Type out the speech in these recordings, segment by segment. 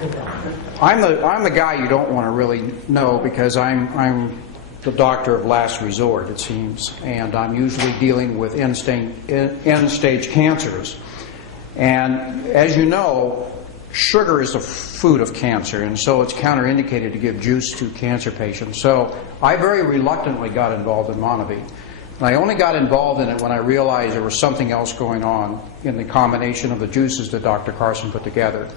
I'm the guy you don't want to really know because I'm the doctor of last resort, it seems, and I'm usually dealing with end-stage cancers. And as you know, sugar is the food of cancer, and so it's counterindicated to give juice to cancer patients. So I very reluctantly got involved in Monavie. And I only got involved in it when I realized there was something else going on in the combination of the juices that Dr. Carson put together.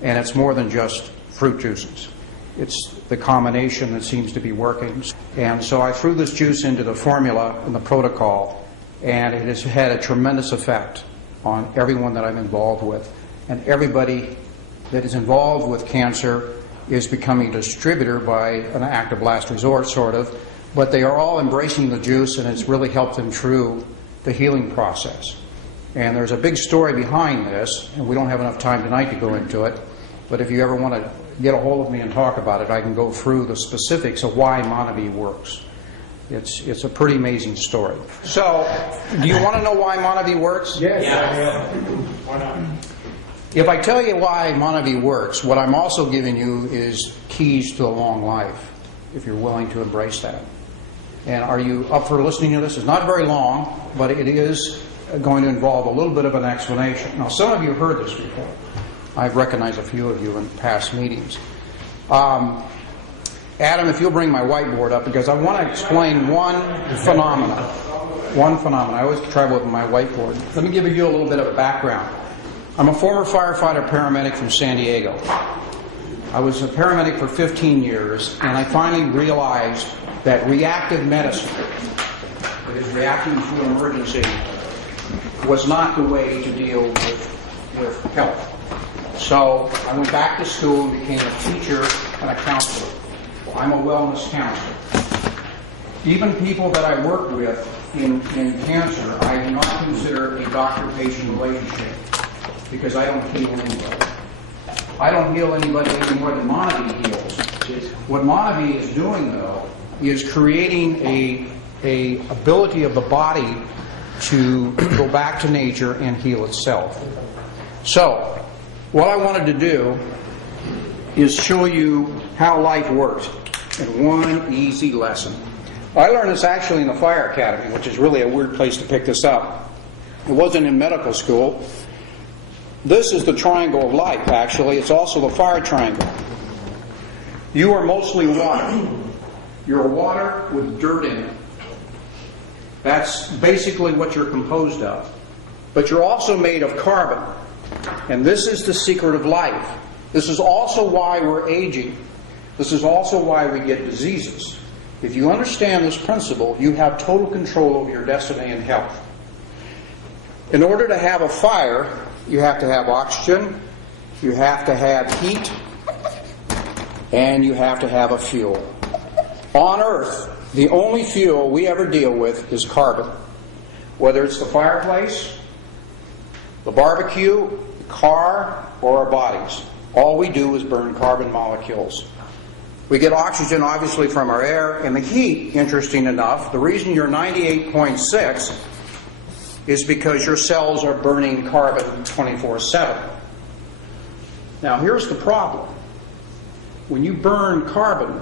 And it's more than just fruit juices. It's the combination that seems to be working. And so I threw this juice into the formula and the protocol, and it has had a tremendous effect on everyone that I'm involved with. And everybody that is involved with cancer is becoming a distributor by an act of last resort, sort of. But they are all embracing the juice, and it's really helped them through the healing process. And there's a big story behind this, and we don't have enough time tonight to go into it. But if you ever want to get a hold of me and talk about it, I can go through the specifics of why Monavie works. It's a pretty amazing story. So, do you want to know why Monavie works? Yes. Why not? If I tell you why Monavie works, what I'm also giving you is keys to a long life, if you're willing to embrace that. And are you up for listening to this? It's not very long, but it is going to involve a little bit of an explanation. Now, some of you heard this before. I've recognized a few of you in past meetings. Adam, if you'll bring my whiteboard up, because I want to explain one phenomenon. I always travel with my whiteboard. Let me give you a little bit of a background. I'm a former firefighter paramedic from San Diego. I was a paramedic for 15 years, and I finally realized that reactive medicine, that is reacting to an emergency, was not the way to deal with health. So I went back to school and became a teacher and a counselor. I'm a wellness counselor. Even people that I work with in cancer, I do not consider a doctor-patient relationship because I don't heal anybody. I don't heal anybody any more than Monavie heals. What Monavie is doing, though, is creating a ability of the body to go back to nature and heal itself. So, what I wanted to do is show you how life works in one easy lesson. I learned this actually in the Fire Academy, which is really a weird place to pick this up. It wasn't in medical school. This is the triangle of life, actually. It's also the fire triangle. You are mostly water. You're water with dirt in it. That's basically what you're composed of. But you're also made of carbon. And this is the secret of life. This is also why we're aging. This is also why we get diseases. If you understand this principle, you have total control over your destiny and health. In order to have a fire, you have to have oxygen, you have to have heat, and you have to have a fuel. On Earth, the only fuel we ever deal with is carbon. Whether it's the fireplace, the barbecue, the car, or our bodies. All we do is burn carbon molecules. We get oxygen, obviously, from our air, and the heat, interesting enough, the reason you're 98.6 is because your cells are burning carbon 24/7. Now, here's the problem. When you burn carbon,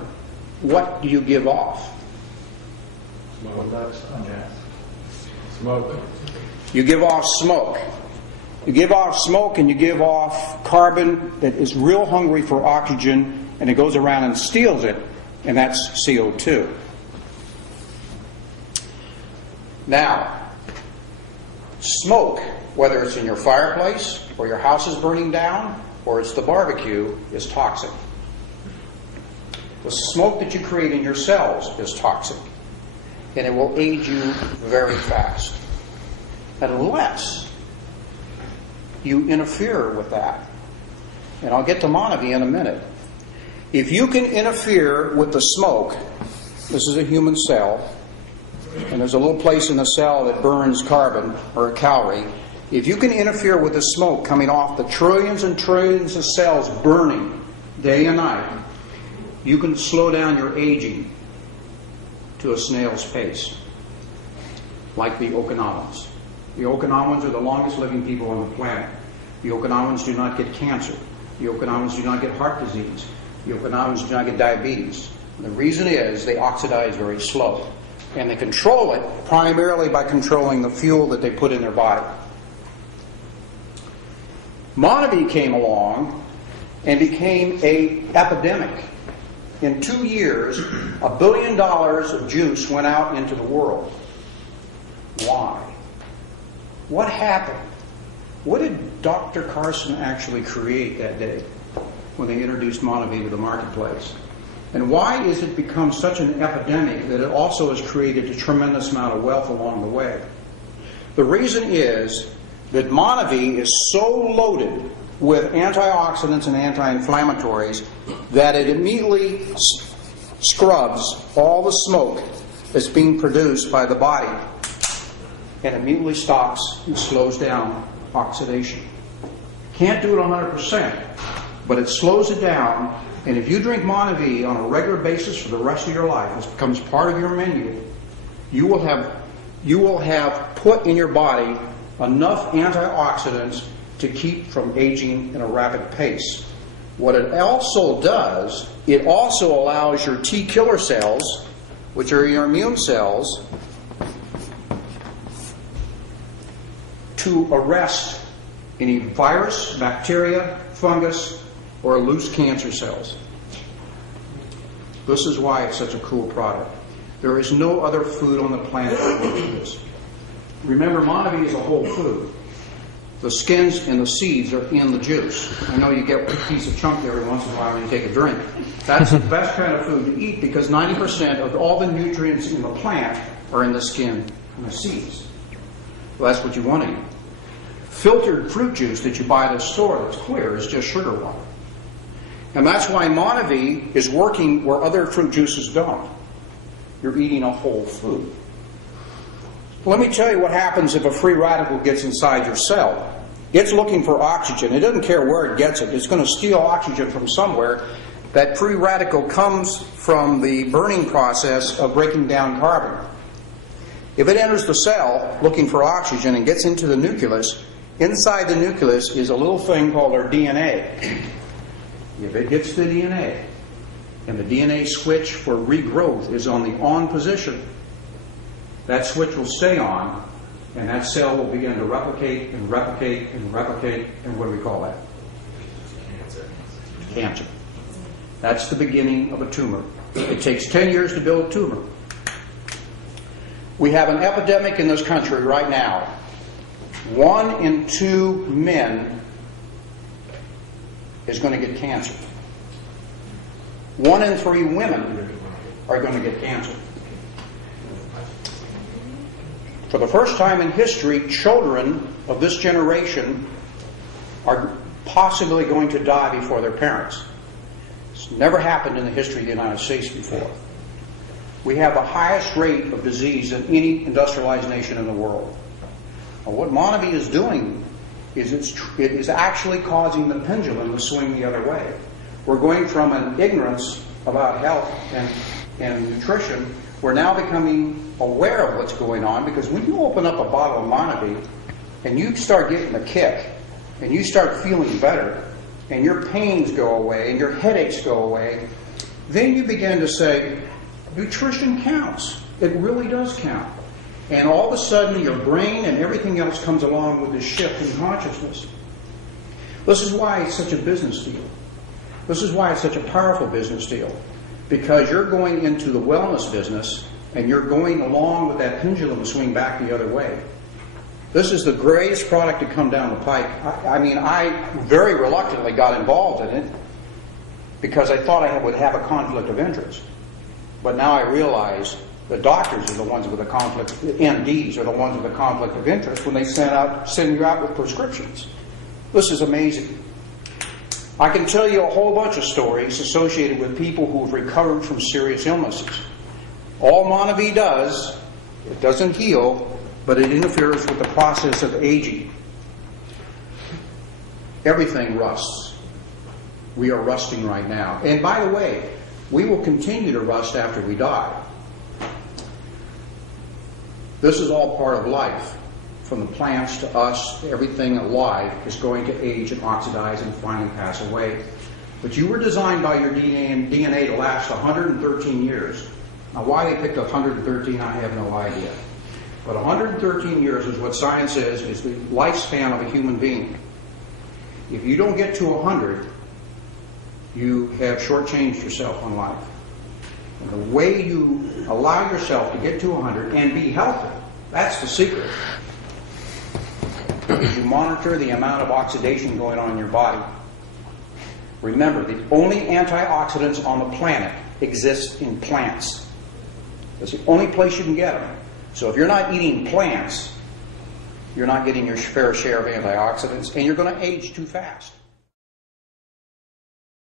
what do you give off? Smoke. You give off smoke. You give off smoke and you give off carbon that is real hungry for oxygen, and it goes around and steals it, and that's CO2. Now, smoke, whether it's in your fireplace or your house is burning down or it's the barbecue, is toxic. The smoke that you create in your cells is toxic, and it will age you very fast. Unless you interfere with that. And I'll get to Monavie in a minute. If you can interfere with the smoke, this is a human cell, and there's a little place in the cell that burns carbon, or a calorie. If you can interfere with the smoke coming off the trillions and trillions of cells burning day and night, you can slow down your aging to a snail's pace, like the Okinawans. The Okinawans are the longest living people on the planet. The Okinawans do not get cancer. The Okinawans do not get heart disease. The Okinawans do not get diabetes. The reason is they oxidize very slow. And they control it primarily by controlling the fuel that they put in their body. Monavie came along and became an epidemic. In 2 years, $1 billion of juice went out into the world. Why? What happened? What did Dr. Carson actually create that day when they introduced Monavie to the marketplace? And why has it become such an epidemic that it also has created a tremendous amount of wealth along the way? The reason is that Monavie is so loaded with antioxidants and anti-inflammatories that it immediately scrubs all the smoke that's being produced by the body and immediately stops and slows down oxidation. Can't do it 100%, but it slows it down. And if you drink Monavie on a regular basis for the rest of your life, it becomes part of your menu, you will have put in your body enough antioxidants to keep from aging in a rapid pace. What it also does, it also allows your T killer cells, which are your immune cells, to arrest any virus, bacteria, fungus, or loose cancer cells. This is why it's such a cool product. There is no other food on the planet that works with this. Remember, Monavie is a whole food. The skins and the seeds are in the juice. I know you get a piece of chunk every once in a while when you take a drink. That's the best kind of food to eat because 90% of all the nutrients in the plant are in the skin and the seeds. Well, that's what you want to eat. Filtered fruit juice that you buy at the store that's clear is just sugar water. And that's why Monavie is working where other fruit juices don't. You're eating a whole food. Let me tell you what happens if a free radical gets inside your cell. It's looking for oxygen. It doesn't care where it gets it. It's going to steal oxygen from somewhere. That free radical comes from the burning process of breaking down carbon. If it enters the cell looking for oxygen and gets into the nucleus, inside the nucleus is a little thing called our DNA. If it hits the DNA, and the DNA switch for regrowth is on the on position, that switch will stay on, and that cell will begin to replicate and replicate and replicate, and what do we call that? Cancer. That's the beginning of a tumor. It takes 10 years to build a tumor. We have an epidemic in this country right now. 1 in 2 men is going to get cancer. 1 in 3 women are going to get cancer. For the first time in history, children of this generation are possibly going to die before their parents. It's never happened in the history of the United States before. We have the highest rate of disease in any industrialized nation in the world. Well, what Monavie is doing is it is actually causing the pendulum to swing the other way. We're going from an ignorance about health and nutrition. We're now becoming aware of what's going on, because when you open up a bottle of Monavie and you start getting a kick and you start feeling better and your pains go away and your headaches go away, then you begin to say, nutrition counts. It really does count. And all of a sudden your brain and everything else comes along with this shift in consciousness. This is why it's such a business deal. This is why it's such a powerful business deal. Because you're going into the wellness business and you're going along with that pendulum swing back the other way. This is the greatest product to come down the pike. I very reluctantly got involved in it because I thought I would have a conflict of interest. But now I realize the doctors are the ones with a conflict, the MDs are the ones with a conflict of interest when they send you out with prescriptions. This is amazing. I can tell you a whole bunch of stories associated with people who have recovered from serious illnesses. All Monavie does, it doesn't heal, but it interferes with the process of aging. Everything rusts. We are rusting right now. And by the way, we will continue to rust after we die. This is all part of life. from the plants to us, to everything alive, is going to age and oxidize and finally pass away. But you were designed by your DNA to last 113 years. Now, why they picked 113, I have no idea. But 113 years is what science says is the lifespan of a human being. If you don't get to 100, you have shortchanged yourself on life. And the way you allow yourself to get to 100 and be healthy, that's the secret. Is you monitor the amount of oxidation going on in your body. Remember, the only antioxidants on the planet exist in plants. That's the only place you can get them. So if you're not eating plants, you're not getting your fair share of antioxidants, and you're going to age too fast.